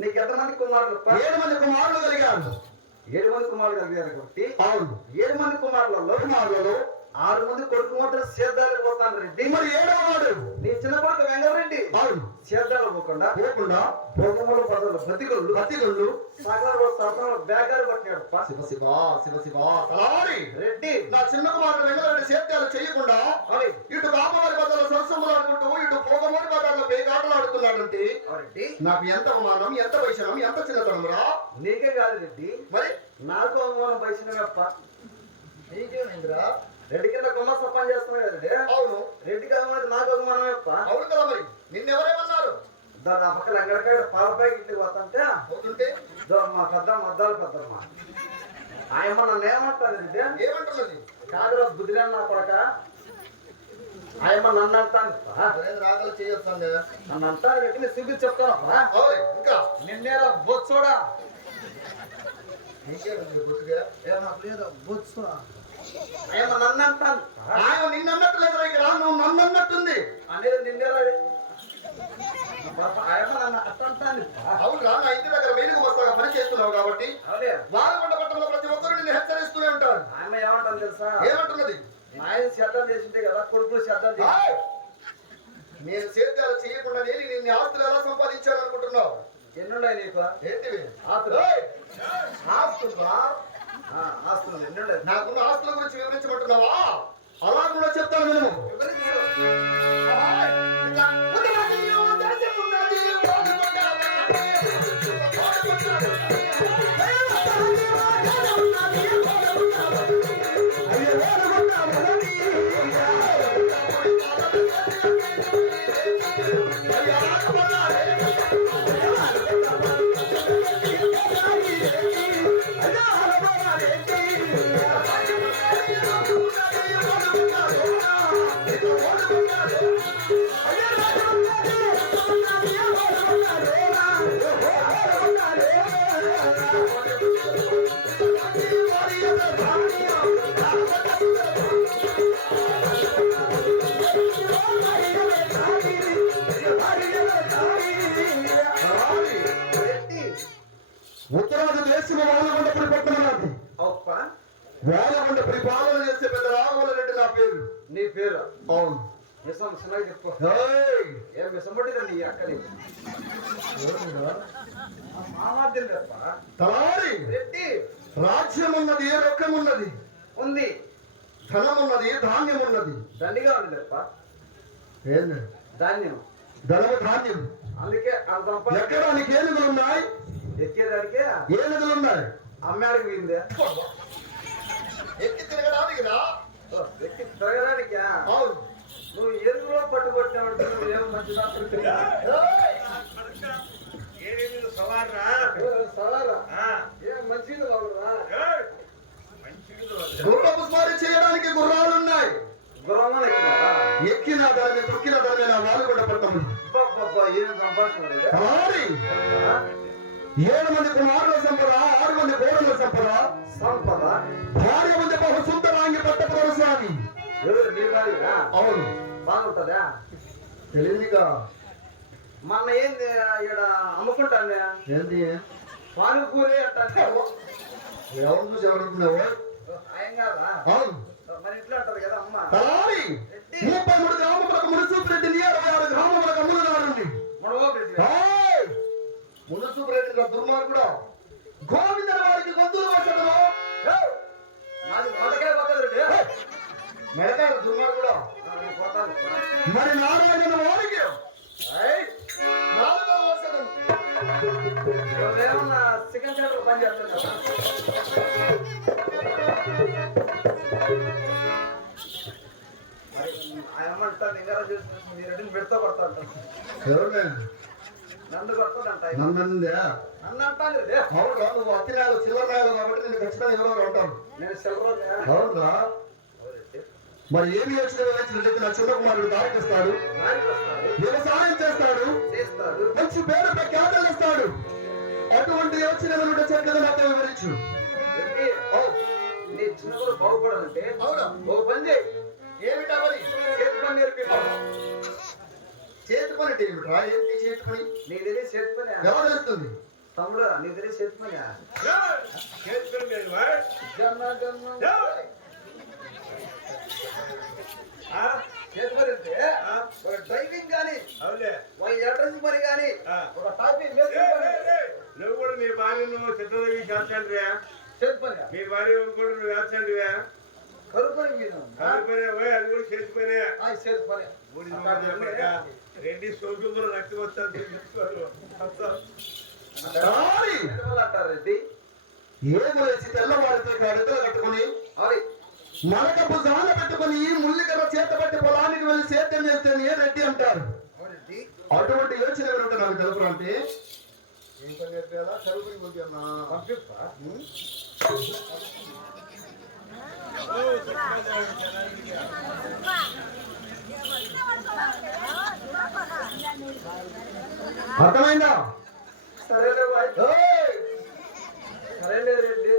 నీకు ఎంతమంది కుమారులు? 7 మంది కుమారులు కలిగారు. 7 మంది కుమారులు కలిగారు కాబట్టి అవును 7 మంది కుమారులలో 6 మంది కొడుకు మొత్తం సేద్దాలకు పోతాను రెడ్డి. మరి 7వ వాడు నీ చిన్న కొడుకు వెంగరెడ్డి అవును సేద్దాలు పోకుండా భోగములు పదవులు బతికుళ్ళు సగల సరసంలో బ్యాగారు పట్టినాడు. రెడ్డి నా చిన్న కుమారుడు వెంగరెడ్డి సేద్యాలు చేయకుండా ఇటు బామ్మవారి బద్దలు సరసములు ఆడుకుంటూ ఇటు భోగమూరి బద్దల్లో పేగాటలు ఆడుతున్నాడంటే నాకు ఎంత అవమానం, ఎంత వైషణం, ఎంత చిన్నతనం రా. నీకే కాదు రెడ్డి, మరి నాకు అవమానం వైష్ణవప్ప. నీకేమైందిరా? రెడ్డి కింద గుమ్మస్త పని చేస్తున్నావు కదా. అవును రెడ్డికి అవమానం నాకు అవమానం అప్ప. అవును కదా, మరి నిన్నెవరేమన్నారు? దాని పక్కన ఎంగడకాయ పాలపై ఇంటికి పోతుంటే మా పెద్దమ్మ అద్దాలు పెద్దమ్మ ఆయమ్మ నన్ను ఏమంటాను రెడ్డి? ఏమంటున్నది? కాదురా బుద్ధిలే నా కొడక, ఆయమ్మ నన్ను అంటాను రాగలు చేయొస్తాను నన్ను అంటాను రెడ్డి. నేను చూపించి చెప్తాను. ఇంకా నిన్నేరా బొచ్చుడా బొచ్చు ఆయమ్మ నన్ను అంటాను. ఆయన నిన్నట్టు లేదు ఇక్కడ, నువ్వు నన్ను అన్నట్టుంది అనేది నిన్నేరా ఆయమ్మ నన్ను అట్టంటాను. అవును రా, నా ఇంటి దగ్గర వెలుగు వస్తాగా పని చేస్తున్నావు కాబట్టి బాలకొండ పట్టణంలో ప్రతి ఒక్కరు నిన్ను హెచ్చరిస్తూనే ఉంటారు. ఆయమ్మ ఏమంటాను తెలుసా? ఏమంటున్నది? నాయన శ్రద్ధలు చేసింటే కదా కొడుకులు శ్రద్ధలు చేసి నేను సేద్యాలు చేయకుండా నేను నిన్ను ఆస్తులు ఎలా సంపాదించాను అనుకుంటున్నావు? ఎన్నున్నాయి నీకు? ఏంటివి ఆస్తులు? ఆస్తులు ఎన్నున్నాయి? నాకున్న ఆస్తుల గురించి వివరించమంటున్నావా? అలా కూడా చెప్తాను నేను. ఉత్తరాది దేశం వాలగొండ పరిపట్టణది వాలగొండ పరిపాలన చేసే పెద్ద రాఘవరెడ్డి నా పేరు. నీ పేరు? అవును. మిసం చిన్నగా చెప్పు. ఏం మిసం పట్టిందా నీ అక్కడి మామార్దిని రెడ్డి? రాజ్యం ఉన్నది, రొక్కం ఉన్నది, ఉంది ధనం ఉన్నది, ధాన్యం ఉన్నది. దండిగా ఉంది తప్ప ధాన్యం ధనము ధాన్యం. అందుకే ఎక్కడానికి ఏనుగులు ఉన్నాయి, ఎక్కేదానికే ఏనుగులు ఉన్నాయి. అమ్మాడికి పోయిందే ఎక్కి తిరగడానికి ఎక్కి తిరగడానికి. నువ్వు ఎరుగులో పట్టుబట్టినావంటే నువ్వు ఏం మంచిదా? మంచిది గుర్రపు స్వారీ చేయడానికి గుర్రాలు ఉన్నాయి. గుర్రం ఎక్కిన దాన్ని తొక్కిన దాన్ని నా వాలుగొండ పట్టణం. ఏం సంపాదించాడు? 7 మంది కుమారుల సంపద, 6 మంది కోడల సంపద, భార్య మంది బహు సుందరాంగి పట్టపరసాని. అవును, బాగుంటదా? తెలియదుగా. మొన్న ఏంది ఇక్కడ అమ్ముకుంటాను ఏంటి పానుకూరి అంటే ఎవరు చూసి ఎవరుకున్నావు? ఆయన కాదా? అవును, మన ఇంట్లో అంటారు కదా అమ్మ. 33 గ్రామములకు మున్సిపాలిటీ 66 గ్రామములకు అమ్ములున్నారండి. మున్సిపాలిటీ దుర్మార్గుడు గోవింద వారికి గొంతులు వచ్చాడు. మెడకాయ దుర్మార్గుడు. మరి నారాయణ వారికి నువ్వేమన్నా చికెన్ సెంటర్ పని చేస్తావు మరి ఆయమ్మంటా నింగర చూసి నీ రెడ్డిని పెడతా కొడతా అంటాను ఎవరు నన్ను కొడతాడంట నన్ను నన్ను అంటాను రే అవును నువ్వు అతినాయాలు చిల్లరాయాలు కాబట్టి నేను ఖచ్చితంగా ఎవరో ఉంటాను నేను సెలవు అవునా మరి ఏమి యోచన నా చిన్న కుమారుడు దారిస్తాడు వ్యవసాయం చేస్తాడు మంచి పేరు ప్రఖ్యాతలు ఇస్తాడు అటువంటి యోచన చక్కగా నాతో వివరించు నీ చిన్నప్పుడు బాగుపడాలంటే అవునా ఒక పని చేయి ఏమిటా మరి చేతి పని నేర్పిపో చేతి పని అంటే ఏమిట్రా ఏంటి చేతి పని నీ తెలియ చేతి పని ఎవరు తెలుస్తుంది తమ్ముడు నీ తెలియ చేతి పని చేతి పని అంటే ఒక డ్రైవింగ్ కానీ ఒక అడ్రస్ పని కానీ ఒక టాపింగ్ నువ్వు కూడా మీ భార్య నువ్వు చిత్రదేవి చేస్తాంటివా చేతి పని మీ భార్య కూడా నువ్వు వేస్తాంటివా కరువు పని మీద అది కూడా చేసిపోయినా చేతి పని రెడ్డి సోకులు రక్తం వస్తాను అంటారు రెడ్డి ఏం వేసి తెల్లవారితో కడుతలు కట్టుకుని అవి మరకపు జాల పెట్టుకుని ముల్లికర చేత పట్టి పొలానికి వెళ్ళి సేద్యం చేస్తే ఏ రెడ్డి అంటారు అటువంటి యోచన ఎవరు నాకు తెలుపు అంటే ఏం పని నేర్పేలా చదువుకుని కొద్ది అన్నా పంపిస్తా అర్థమైందా సరేలే సరేలే రెడ్డి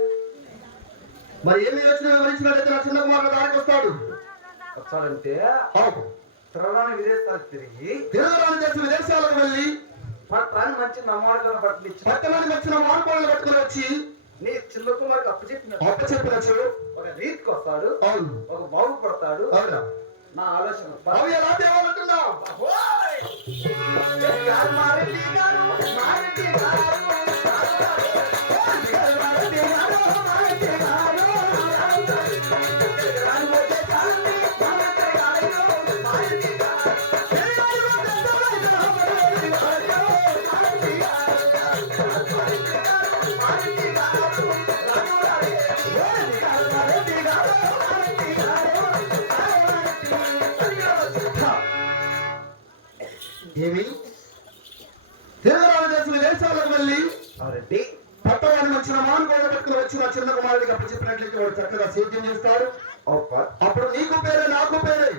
మరి ఏమి యోచన వివరించినట్లయితే నా చిన్న కుమారుడు దారికి వస్తాడు వచ్చాడంటే తిరగడానికి విదేశాలకు తిరిగి తిరగడానికి చేసి విదేశాలకు వెళ్ళి పట్టాన్ని మంచి నమ్మకాలను పట్టుని పట్టణానికి వచ్చిన వాడుకోళ్ళు పట్టుకుని వచ్చి నీ చిన్న కుమారికి అప్పు చెప్పినచ్చు ఒక రీతికి వస్తాడు అవును ఒక బాగుపడతాడు అవునా నా ఆలోచన అవి ఎలా తేవాలంటున్నావు ఏమి తిరగరాజు చేసిన దేశాలకు వెళ్ళి రెడ్డి పట్టణానికి వచ్చిన మానుకోళ్ళు పట్టుకుని వచ్చిన చిన్న కుమారుడికి అప్పుడు చెప్పినట్లయితే వాడు చక్కగా సేద్యం చేస్తాడు అప్పుడు నీకు పేరే నాకు పేరే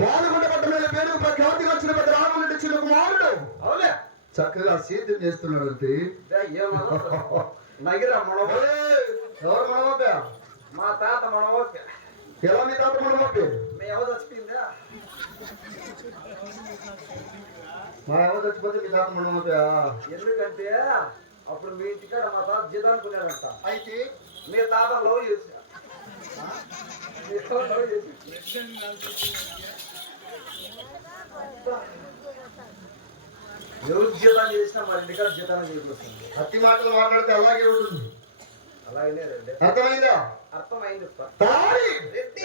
మానుగుండ పట్టణంలో పేరు ప్రఖ్యాతిగా వచ్చిన పెద్ద రాముడి చిన్న కుమారుడు అవులే చక్కగా సేద్యం చేస్తున్నాడు అంటే నగిరా మనవో ఎవరు మనవప్ప మా తాత మనవోకే ఎలా మీ తాత మనవప్ప మీ ఎవరు చచ్చిపోయిందా మా ఎవరు చచ్చిపోతే మీ తాత మనవప్ప ఎందుకంటే అప్పుడు మీ ఇంటికాడ మా తాత జీతానుకున్నాడంట అయితే మీ తాత లవ్ చేసి ఎవరు జీతం చేసినా మరి ఇంటికాడ జీతాన్ని చేయకొస్తుంది అతి మాటలు మాట్లాడితే అలాగే ఉంటుంది అలాగనే రెడ్డి అర్థమైందా అర్థమైంది రెడ్డి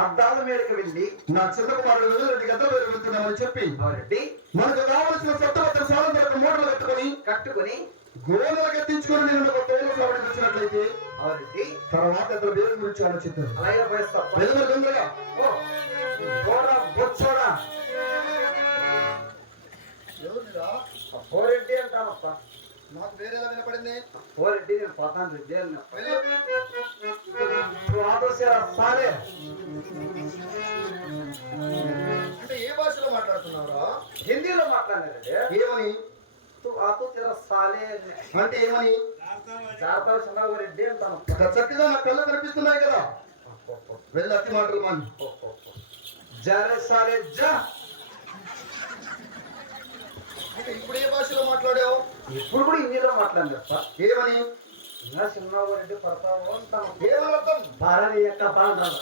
అద్దాల మీదకి వెళ్ళి నా చిన్న కుమారుడు వెళ్ళి గంట వెళ్తున్నామని చెప్పి రెడ్డి మనకు కావలసిన సత్తపత్ర సాలంతరకు మూటలు కట్టుకుని గోడలు కట్టించుకొని నేను ఒక తోలు సాగుడికి వచ్చినట్లయితే రెడ్డి తర్వాత ఇద్దరు వేరు గురించి ఆలోచిద్దాం అలాగే పోయిస్తా తొందరగా బొచ్చోడా రెడ్డి అంటానప్ప నాకు వేరేలా వినపడింది రెడ్డి నేను పోతాను రెడ్డి అన్నా సారే అంటే ఏ భాషలో మాట్లాడుతున్నారా హిందీలో మాట్లాడారండి ఏమని ఆతో తెరా సాలే అంటే ఏమని జాతర చిన్నగా రెడ్డి అంటాను చక్కగా నా కళ్ళు కనిపిస్తున్నాయి కదా వెళ్ళి అతి మాటలు మాని జరే సాలే జా అంటే ఇప్పుడు ఏ భాషలో మాట్లాడావు ఇప్పుడు కూడా హిందీలో మాట్లాడారు సార్. ఏమని? ఇంకా చిన్నవాడు అంటే పడతావు అంటాను. ఏమర్థం? భారతి యొక్క ప్రాంతాలు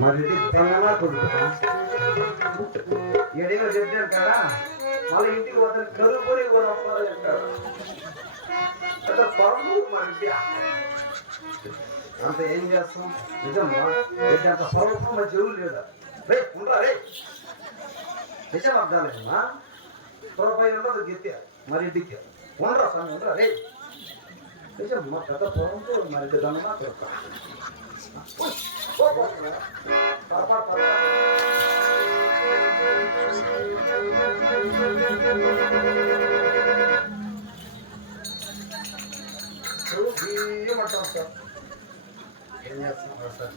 మరి తెలంగాణ కొడుకు ఎడిగా చెప్పాను కదా, మళ్ళీ ఇంటికి వద్ద కలుపుకొని కూడా వస్తారు అంటారు. అంత పొరము మరి అంత ఏం చేస్తాం? నిజమ్మా అంత స్వరూపం మా చెవులు లేదా? రే ఉండరా రే, నిజం అర్థాలేమ్మా. రూపాయి ఉండదు గెత్తే మరి ఇంటికి ఉండరా స్వామి, ఉండరా రే. నిజమ్మా పెద్ద పొరంతో మరి దన్నా ఏమంటాం సార్? ఏం చేస్తాం సార్?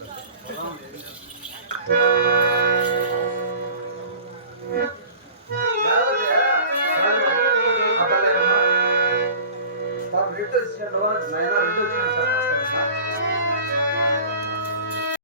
రెడ్డి వచ్చిన నైనా రెడ్డి వచ్చిన సార్